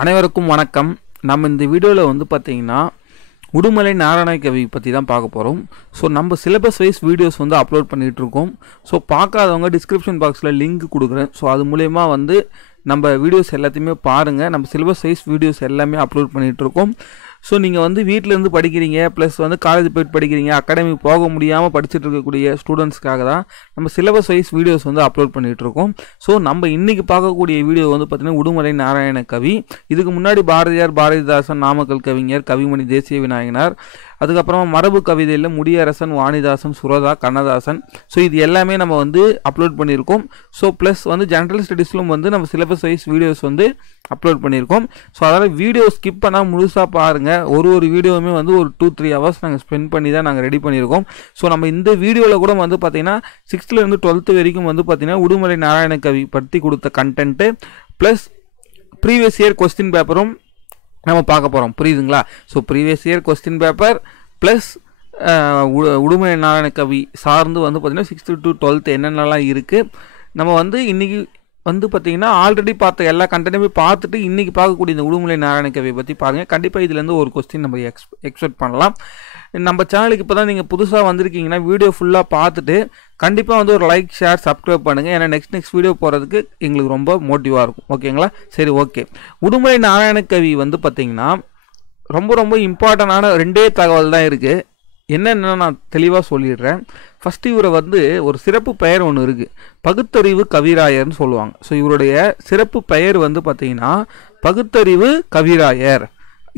அனைவருக்கும் வணக்கம். நம்ம இந்த வீடியோவில் வந்து பார்த்தீங்கன்னா உடுமலை நாராயண கவி பற்றி தான் பார்க்க போகிறோம். ஸோ நம்ம சிலபஸ் வைஸ் வீடியோஸ் வந்து அப்லோட் பண்ணிகிட்டு இருக்கோம். ஸோ பார்க்காதவங்க டிஸ்கிரிப்ஷன் பாக்ஸில் லிங்க் கொடுக்குறேன். ஸோ அது மூலயமா வந்து நம்ம வீடியோஸ் எல்லாத்தையுமே பாருங்கள். நம்ம சிலபஸ் வைஸ் வீடியோஸ் எல்லாமே அப்லோட் பண்ணிகிட்ருக்கோம். ஸோ நீங்கள் வந்து வீட்டிலேருந்து படிக்கிறீங்க, ப்ளஸ் வந்து காலேஜ் போய்ட்டு படிக்கிறீங்க, அகாடமி போக முடியாமல் படிச்சுட்டு இருக்கக்கூடிய ஸ்டூடெண்ட்ஸ்க்காக தான் நம்ம சிலபஸ் வைஸ் வீடியோஸ் வந்து அப்லோட் பண்ணிகிட்ருக்கோம். ஸோ நம்ம இன்றைக்கி பார்க்கக்கூடிய வீடியோ வந்து பார்த்திங்கன்னா உடுமலை நாராயண கவி. இதுக்கு முன்னாடி பாரதியார், பாரதிதாசன், நாமக்கல் கவிஞர், கவிமணி தேசிய விநாயகனார், அதுக்கப்புறமா மரபு கவிதையில் முடியரசன், வாணிதாசன், சுரதா, கண்ணதாசன். ஸோ இது எல்லாமே நம்ம வந்து அப்லோட் பண்ணியிருக்கோம். ஸோ ப்ளஸ் வந்து ஜென்ரல் ஸ்டடீஸ்லும் வந்து நம்ம சிலபஸ் வைஸ் வீடியோஸ் வந்து அப்லோட் பண்ணியிருக்கோம். ஸோ அதனால் வீடியோ ஸ்கிப் பண்ணால் முழுசாக பாருங்கள். ஒரு வீடியோவுமே வந்து ஒரு 2-3 ஹவர்ஸ் நாங்கள் ஸ்பெண்ட் பண்ணி தான் நாங்கள் ரெடி பண்ணியிருக்கோம். ஸோ நம்ம இந்த வீடியோவில் கூட வந்து பார்த்திங்கன்னா 6th-லேருந்து 12th வரைக்கும் வந்து பார்த்திங்கன்னா உடுமலை நாராயண கவி பற்றி கொடுத்த content plus previous year question பேப்பரும் நம்ம பார்க்க போகிறோம். புரியுதுங்களா? So previous year question paper plus Udumalai Narayana Kavi சார்ந்து வந்து பார்த்திங்கன்னா 6th to 12th என்னென்னலாம் இருக்குது. நம்ம வந்து இன்றைக்கி வந்து பார்த்திங்கன்னா ஆல்ரெடி பார்த்த எல்லா கண்டென்ட்டுமே பார்த்துட்டு இன்றைக்கி பார்க்கக்கூடிய இந்த உடுமலை நாராயண கவியை பற்றி பாருங்கள். கண்டிப்பாக இதுலேருந்து ஒரு கொஸ்டின் நம்ம எக்ஸ்பெக்ட் பண்ணலாம். நம்ம சேனலுக்கு இப்போ தான் நீங்கள் புதுசாக வந்திருக்கீங்கன்னா வீடியோ ஃபுல்லாக பார்த்துட்டு கண்டிப்பாக வந்து ஒரு லைக், ஷேர், சப்ஸ்கிரைப் பண்ணுங்கள். ஏன்னா நெக்ஸ்ட் வீடியோ போகிறதுக்கு எங்களுக்கு ரொம்ப மோட்டிவாக இருக்கும். ஓகேங்களா? சரி, ஓகே. உடுமலை நாராயண கவி வந்து பார்த்திங்கன்னா ரொம்ப இம்பார்ட்டண்டான 2 தகவல் தான் இருக்குது. என்னென்னா நான் தெளிவாக சொல்லிடுறேன். ஃபஸ்ட்டு இவரை வந்து ஒரு சிறப்பு பெயர் ஒன்று இருக்குது, பகுத்தறிவு கவிராயர்னு சொல்லுவாங்க. ஸோ இவருடைய சிறப்பு பெயர் வந்து பார்த்திங்கன்னா பகுத்தறிவு கவிராயர்.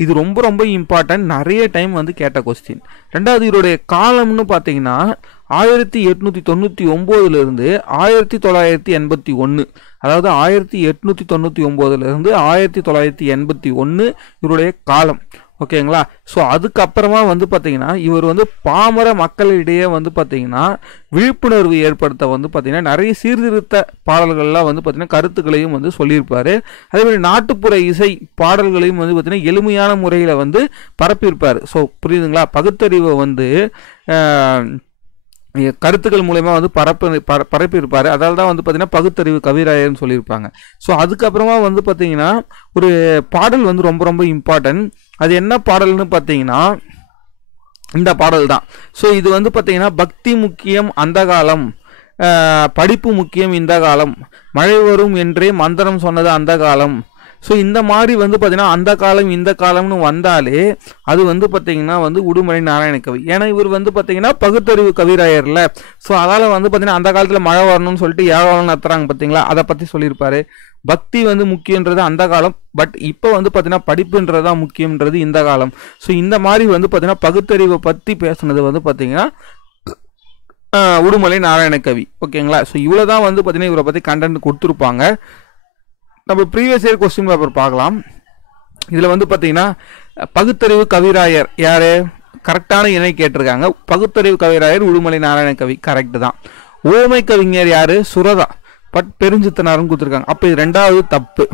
இது ரொம்ப இம்பார்ட்டன்ட், நிறைய டைம் வந்து கேட்ட கொஸ்டின். ரெண்டாவது, இவருடைய காலம்னு பார்த்தீங்கன்னா 1899 1981, அதாவது 1899 1981 இவருடைய காலம். ஓகேங்களா? ஸோ அதுக்கப்புறமா வந்து பார்த்திங்கன்னா இவர் வந்து பாமர மக்களிடையே வந்து பார்த்திங்கன்னா விழிப்புணர்வு ஏற்படுத்த வந்து பார்த்திங்கன்னா நிறைய சீர்திருத்த பாடல்கள்லாம் வந்து பார்த்திங்கன்னா கருத்துக்களையும் வந்து சொல்லியிருப்பார். அதேமாதிரி நாட்டுப்புற இசை பாடல்களையும் வந்து பார்த்திங்கன்னா எளிமையான முறையில் வந்து பரப்பியிருப்பார். ஸோ புரியுதுங்களா? பகுத்தறிவை வந்து கருத்துக்கள் மூலயமா வந்து பரப்பியிருப்பார். அதால் தான் வந்து பார்த்திங்கன்னா பகுத்தறிவு கவிராயர்னு சொல்லியிருப்பாங்க. ஸோ அதுக்கப்புறமா வந்து பார்த்திங்கன்னா ஒரு பாடல் வந்து ரொம்ப இம்பார்ட்டன்ட். அது என்ன பாடல்னு பார்த்தீங்கன்னா இந்த பாடல் தான். ஸோ இது வந்து பார்த்திங்கன்னா பக்தி முக்கியம் அந்த காலம், படிப்பு முக்கியம் இந்த காலம், மழை வரும் என்றே மந்திரம் சொன்னது அந்த காலம். ஸோ இந்த மாதிரி வந்து பார்த்திங்கன்னா அந்த காலம் இந்த காலம்னு வந்தாலே அது வந்து பார்த்திங்கன்னா வந்து உடுமலை நாராயண கவி. ஏன்னா இவர் வந்து பார்த்திங்கன்னா பகுத்தறிவு கவிராயர்ல. ஸோ அதால் வந்து பார்த்திங்கன்னா அந்த காலத்தில் மழை வரணும்னு சொல்லிட்டு ஏழாலம் நடத்துகிறாங்க பார்த்தீங்களா, அதை பற்றி சொல்லியிருப்பார். பக்தி வந்து முக்கியன்றது அந்த காலம், பட் இப்போ வந்து பார்த்திங்கன்னா படிப்புன்றது தான் முக்கியன்றது இந்த காலம். ஸோ இந்த மாதிரி வந்து பார்த்திங்கன்னா பகுத்தறிவை பற்றி பேசுனது வந்து பார்த்திங்கன்னா உடுமலை நாராயண கவி. ஓகேங்களா? ஸோ இவ்வளோ தான் வந்து பார்த்திங்கன்னா இவரை பற்றி கண்டென்ட் கொடுத்துருப்பாங்க. நம்ம ப்ரீவியஸ் இயர் கொஸ்டின் பேப்பர் பார்க்கலாம். இதில் வந்து பார்த்தீங்கன்னா பகுத்தறிவு கவிராயர் யார், கரெக்டான இணை கேட்டிருக்காங்க. பகுத்தறிவு கவிராயர் உடுமலை நாராயண கவி, கரெக்டு தான். ஓமை கவிஞர் யார், சுரதா, பட் பெருஞ்சித்தனார்னு கொடுத்துருக்காங்க. அப்போ இது 2வது தப்பு.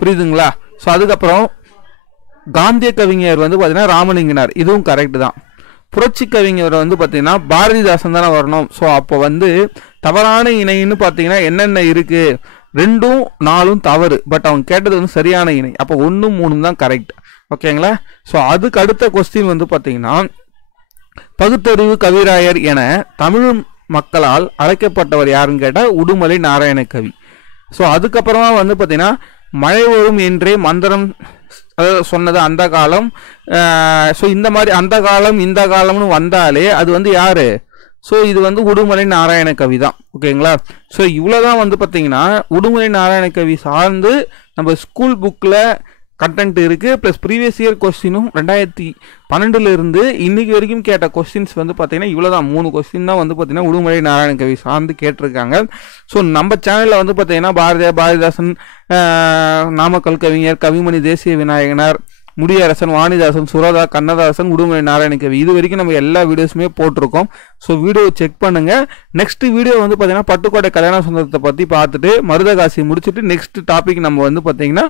புரியுதுங்களா? ஸோ அதுக்கப்புறம் காந்திய கவிஞர் வந்து பார்த்தீங்கன்னா ராமலிங்கனார், இதுவும் கரெக்டு தான். புரட்சி கவிஞர் வந்து பார்த்தீங்கன்னா பாரதிதாசன் தானே வரணும். ஸோ அப்போ வந்து தவறான இணைன்னு பார்த்தீங்கன்னா என்னென்ன இருக்குது, 2, 4 தவறு, பட் அவங்க கேட்டது வந்து சரியான இணை. அப்போ 1, 3 தான் கரெக்ட். ஓகேங்களா? ஸோ அதுக்கு அடுத்த கொஸ்டின் வந்து பார்த்தீங்கன்னா பகுத்தறிவு கவிராயர் என தமிழ் மக்களால் அழைக்கப்பட்டவர் யாருன்னு கேட்டால் உடுமலை நாராயண கவி. ஸோ அதுக்கப்புறமா வந்து பார்த்தீங்கன்னா மழை வரும் என்றே மந்திரம் சொன்னது அந்த காலம். ஸோ இந்த மாதிரி அந்த காலம் இந்த காலம்னு வந்தாலே அது வந்து யார், ஸோ இது வந்து உடுமலை நாராயண கவி தான். ஓகேங்களா? ஸோ இவ்வளோ தான் வந்து பார்த்திங்கன்னா உடுமலை நாராயண கவி சார்ந்து நம்ம ஸ்கூல் புக்கில் கண்டென்ட் இருக்குது. ப்ளஸ் ப்ரீவியஸ் இயர் கொஸ்டினும் 2012 இன்றைக்கி வரைக்கும் கேட்ட கொஸ்டின்ஸ் வந்து பார்த்திங்கன்னா இவ்வளோ தான். 3 கொஸ்டின் தான் வந்து பார்த்திங்கன்னா உடுமலை நாராயண கவி சார்ந்து கேட்டிருக்காங்க. ஸோ நம்ம சேனலில் வந்து பார்த்திங்கன்னா பாரதியார், பாரதிதாசன், நாமக்கல் கவிஞர், கவிமணி தேசிய விநாயகனார், முடியரசன், வாணிதாசன், சுரதா, கண்ணதாசன், உடுமலை நாராயண கவி, இது வரைக்கும் நம்ம எல்லா வீடியோஸுமே போட்டிருக்கோம். ஸோ வீடியோ செக் பண்ணுங்கள். நெக்ஸ்ட் வீடியோ வந்து பார்த்திங்கன்னா பட்டுக்கோட்டை கல்யாண சுந்தரத்தை பற்றி பார்த்துட்டு மருதகாசி முடிச்சுட்டு நெக்ஸ்ட் டாபிக் நம்ம வந்து பார்த்திங்கன்னா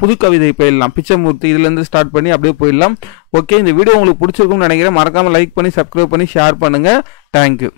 புது கவிதை போயிடலாம். பிச்சைமூர்த்தி இதுலேருந்து ஸ்டார்ட் பண்ணி அப்படியே போயிடலாம். ஓகே, இந்த வீடியோ உங்களுக்கு பிடிச்சிருக்கும்னு நினைக்கிறேன். மறக்காமல் லைக் பண்ணி, சப்ஸ்கிரைப் பண்ணி, ஷேர் பண்ணுங்கள். தேங்க்யூ.